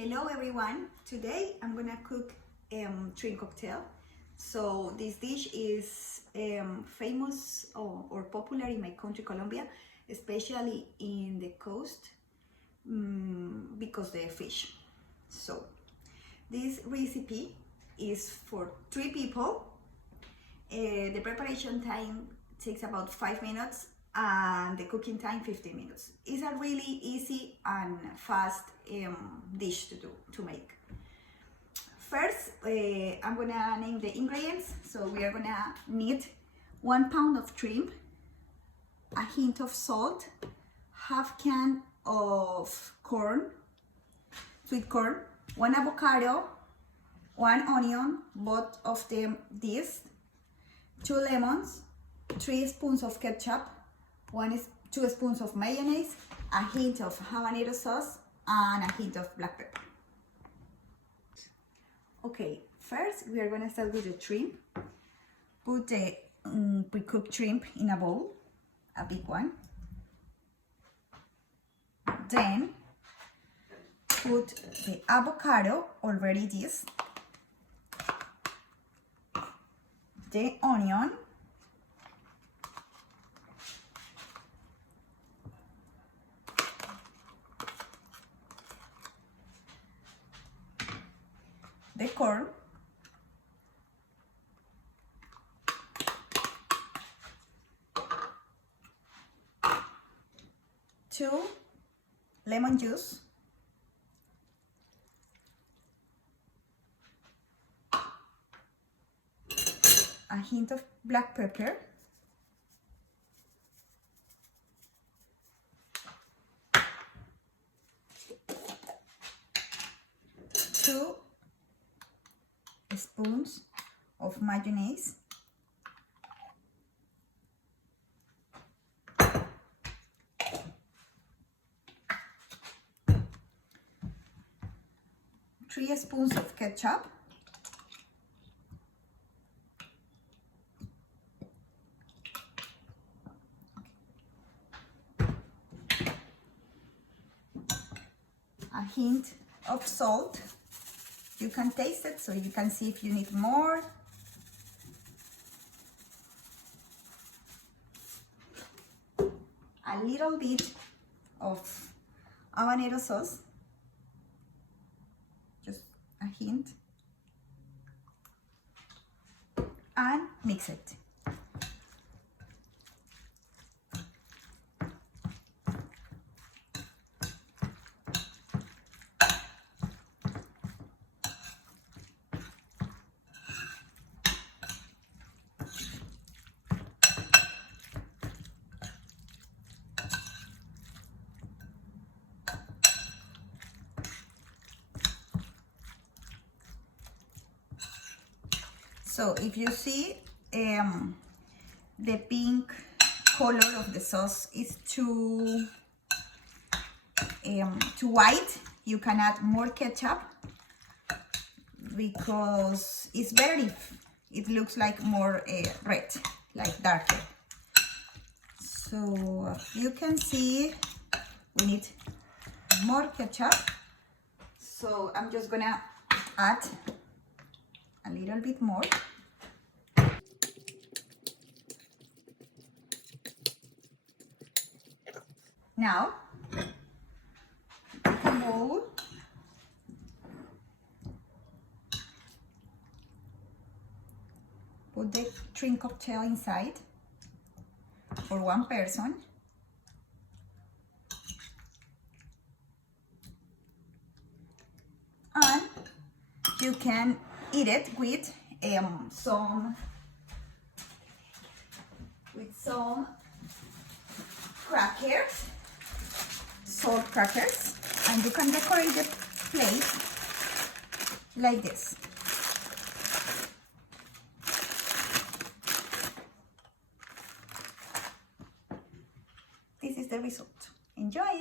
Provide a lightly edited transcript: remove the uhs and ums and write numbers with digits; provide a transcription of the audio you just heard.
Hello everyone, today I'm gonna cook shrimp cocktail. So this dish is famous or popular in my country, Colombia, especially in the coast because the fish. So this recipe is for 3 people. The preparation time takes about 5 minutes and the cooking time 15 minutes. It's a really easy and fast dish to make. First, I'm gonna name the ingredients. So we are gonna need 1 pound of shrimp, a hint of salt, half can of corn, sweet corn, 1 avocado, 1 onion, both of them diced, 2 lemons, 3 spoons of ketchup, 2 spoons of mayonnaise, a hint of habanero sauce, and a hint of black pepper. Okay, first we are going to start with the shrimp. Put the pre-cooked shrimp in a bowl, a big one. Then put the avocado already diced, the onion, the corn, two lemon juice, a hint of black pepper, two spoons of mayonnaise, three spoons of ketchup, a hint of salt. You can taste it so you can see if you need more. A little bit of habanero sauce, just a hint, and mix it. So if you see the pink color of the sauce is too white, you can add more ketchup because it's better if it looks like more red, like darker. So you can see we need more ketchup. So I'm just gonna add a little bit more. Now, take a bowl, put the shrimp cocktail inside for 1 person. And you can eat it with some crackers, salt crackers, and you can decorate the plate like this. This is the result. Enjoy!